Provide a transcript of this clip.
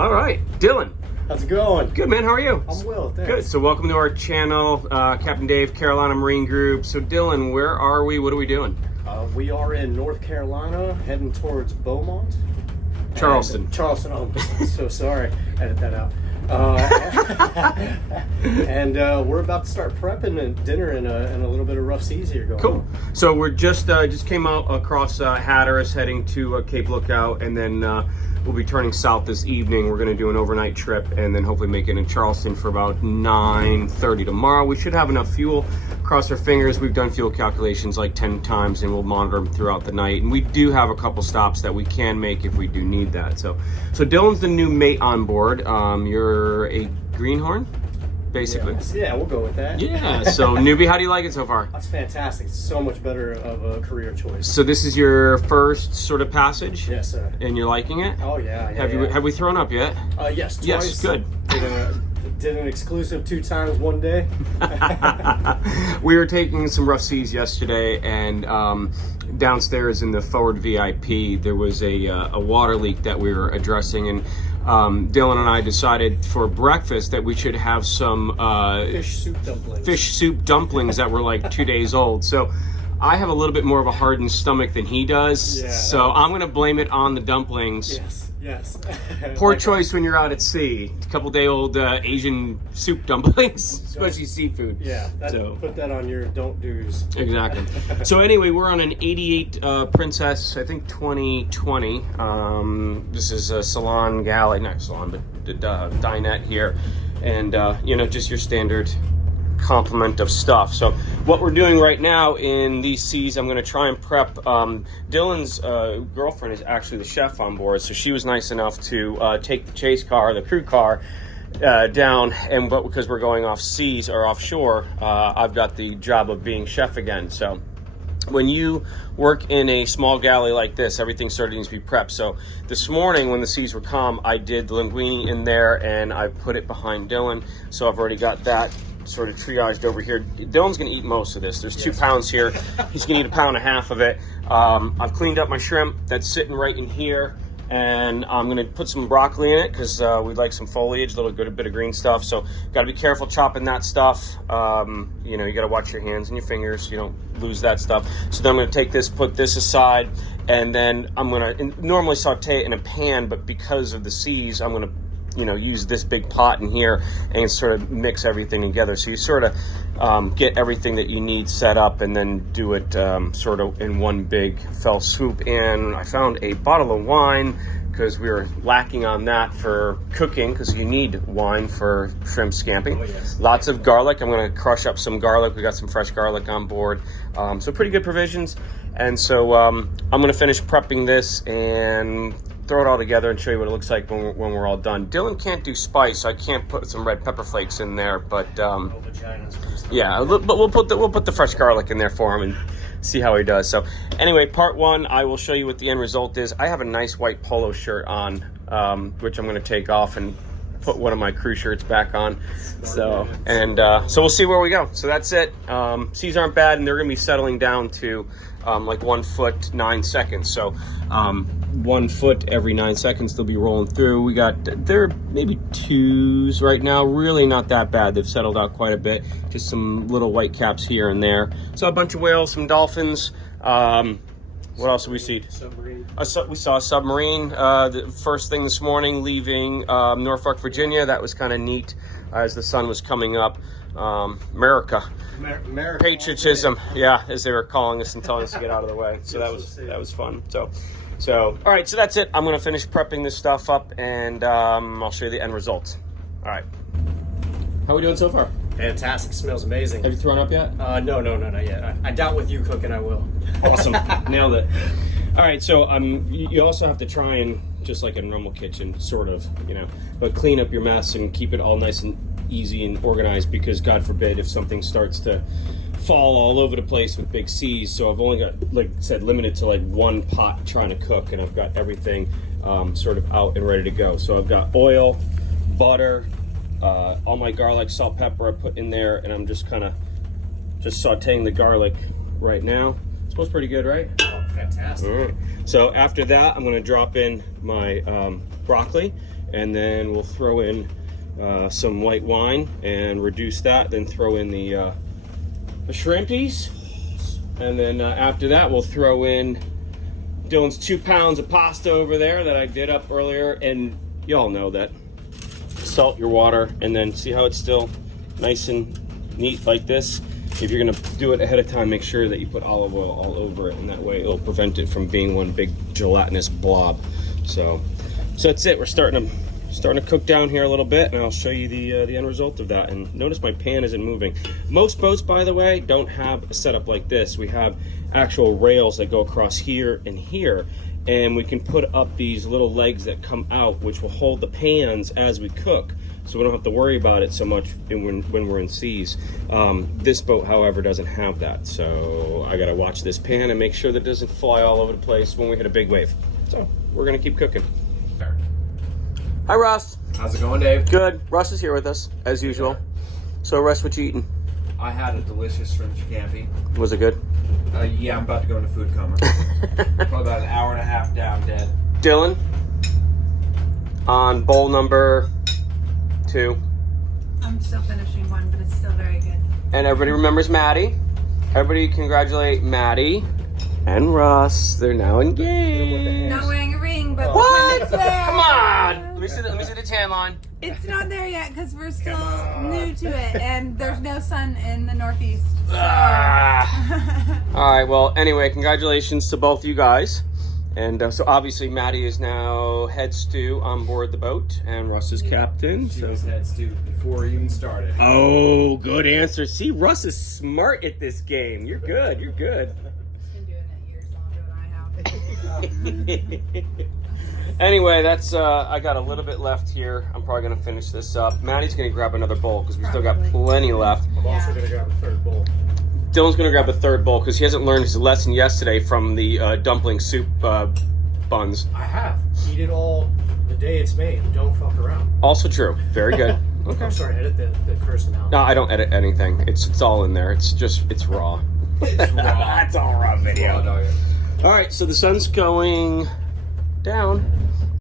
All right, Dylan. How's it going? Good, man. How are you? I'm well, thanks. Good. So welcome to our channel, Capt Dave, Carolina Marine Group. So Dylan, where are we? What are we doing? We are in North Carolina, heading towards Beaumont. Charleston. Charleston. Oh, so sorry. Edit that out. And we're about to start prepping and dinner and a little bit of rough seas here going. Cool. So we're just came out across Hatteras, heading to Cape Lookout, and then we'll be turning south this evening. We're going to do an overnight trip and then hopefully make it in Charleston for about 9:30 tomorrow. We should have enough fuel. Cross our fingers. We've done fuel calculations like 10 times and we'll monitor them throughout the night. And we do have a couple stops that we can make if we do need that. So Dylan's the new mate on board. You're a greenhorn, basically. Yeah, we'll go with that. Yeah. So newbie, how do you like it so far? That's fantastic. It's so much better of a career choice. So this is your first sort of passage? Yes, sir. And you're liking it? Oh yeah. Have we thrown up yet? Yes, twice. Yes, good. Did an exclusive 2 times one day. We were taking some rough seas yesterday, and downstairs in the forward VIP, there was a water leak that we were addressing, and Dylan and I decided for breakfast that we should have some fish soup dumplings that were like 2 days old. So I have a little bit more of a hardened stomach than he does, so I'm going to blame it on the dumplings. Yes. Poor choice when you're out at sea. A couple day old Asian soup dumplings, especially seafood. Yeah, put that on your don't do's. Exactly. So anyway, we're on an 88 Princess, I think 2020. This is a Salon Galley, not Salon, but dinette here. And, just your standard complement of stuff. So what we're doing right now in these seas, I'm going to try and prep. Dylan's girlfriend is actually the chef on board, so she was nice enough to take the chase car, the crew car, down, and because we're going off seas or offshore, I've got the job of being chef again. So when you work in a small galley like this, everything sort of needs to be prepped. So this morning when the seas were calm, I did the linguine in there and I put it behind Dylan. So I've already got that sort of triaged over here. Dylan's gonna eat most of this. There's 2 pounds here. He's gonna eat 1.5 pounds of it. I've cleaned up my shrimp that's sitting right in here, and I'm gonna put some broccoli in it because we'd like some foliage, a little good bit of green stuff. So got to be careful chopping that stuff. You got to watch your hands and your fingers. You don't lose that stuff. So then I'm gonna take this, put this aside, and then I'm gonna normally saute it in a pan, but because of the seas, I'm gonna use this big pot in here and sort of mix everything together. So you sort of get everything that you need set up and then do it sort of in one big fell swoop. And I found a bottle of wine because we were lacking on that for cooking, because you need wine for shrimp scampi. Oh, yes. Lots of garlic. I'm going to crush up some garlic. We got some fresh garlic on board. So pretty good provisions. And so I'm going to finish prepping this and throw it all together and show you what it looks like when we're all done. Dylan can't do spice, so I can't put some red pepper flakes in there, but yeah, but we'll put the fresh garlic in there for him and see how he does. So anyway, part 1, I will show you what the end result is. I have a nice white polo shirt on, which I'm going to take off and put one of my crew shirts back on. So we'll see where we go. So that's it. Seas aren't bad, and they're going to be settling down to like 1 foot 9 seconds. So 1 foot every 9 seconds they'll be rolling through. They're maybe 2s right now, really not that bad. They've settled out quite a bit, just some little white caps here and there. So a bunch of whales, some dolphins. What else did we see? Submarine. We saw a submarine the first thing this morning leaving Norfolk, Virginia. That was kind of neat as the sun was coming up. America. Patriotism, yeah, as they were calling us and telling us to get out of the way. So that was fun. So all right, so that's it. I'm going to finish prepping this stuff up, and I'll show you the end results. All right. How are we doing so far? Fantastic. Smells amazing. Have you thrown up yet? No, not yet. I doubt with you cooking I will. Awesome. Nailed it. All right, so you also have to try and, just like in a normal kitchen, sort of, but clean up your mess and keep it all nice and easy and organized, because God forbid if something starts to fall all over the place with big seas. So I've only got, like I said, limited to like 1 pot trying to cook, and I've got everything sort of out and ready to go. So I've got oil, butter, all my garlic, salt, pepper I put in there, and I'm just sauteing the garlic right now. It smells pretty good, right? Oh, fantastic. All right. So after that, I'm going to drop in my broccoli, and then we'll throw in some white wine and reduce that, then throw in the shrimpies, and then after that we'll throw in Dylan's 2 pounds of pasta over there that I did up earlier, and y'all know that. Salt your water, and then see how it's still nice and neat like this. If you're gonna do it ahead of time, make sure that you put olive oil all over it, and that way it'll prevent it from being one big gelatinous blob. So that's it. We're starting to cook down here a little bit, and I'll show you the end result of that. And notice my pan isn't moving. Most boats, by the way, don't have a setup like this. We have actual rails that go across here and here, and we can put up these little legs that come out, which will hold the pans as we cook, so we don't have to worry about it so much when we're in seas. This boat, however, doesn't have that, so I gotta watch this pan and make sure that it doesn't fly all over the place when we hit a big wave. So we're gonna keep cooking. Hi, Russ. How's it going, Dave? Good. Russ is here with us, as usual. So, Russ, what you eating? I had a delicious shrimp scampi. Was it good? Yeah, I'm about to go into food coma. Probably about an hour and a half down dead. Dylan, on bowl number 2. I'm still finishing one, but it's still very good. And everybody remembers Maddie. Everybody congratulate Maddie and Russ. They're now engaged. Not wearing a ring, but What? it's there. Come on. Let me see the tan line. It's not there yet because we're still new to it, and there's no sun in the Northeast. So. All right. Well, anyway, congratulations to both you guys. And so obviously Maddie is now head stew on board the boat, and Russ is captain. She was head stew before we even started. Oh, good answer. See, Russ is smart at this game. You're good. You're good. Been doing it years longer than I have. Anyway, that's I got a little bit left here. I'm probably gonna finish this up. Maddie's gonna grab another bowl because we still got plenty left. I'm also going to grab a third bowl. Dylan's gonna grab a third bowl because he hasn't learned his lesson yesterday from the dumpling soup buns. I have. Eat it all the day it's made. Don't fuck around. Also true. Very good. Okay. I'm sorry, edit the cursing out. No, I don't edit anything. It's all in there. It's raw. It's raw. It's all raw video. Raw dog. All right, so the sun's going down.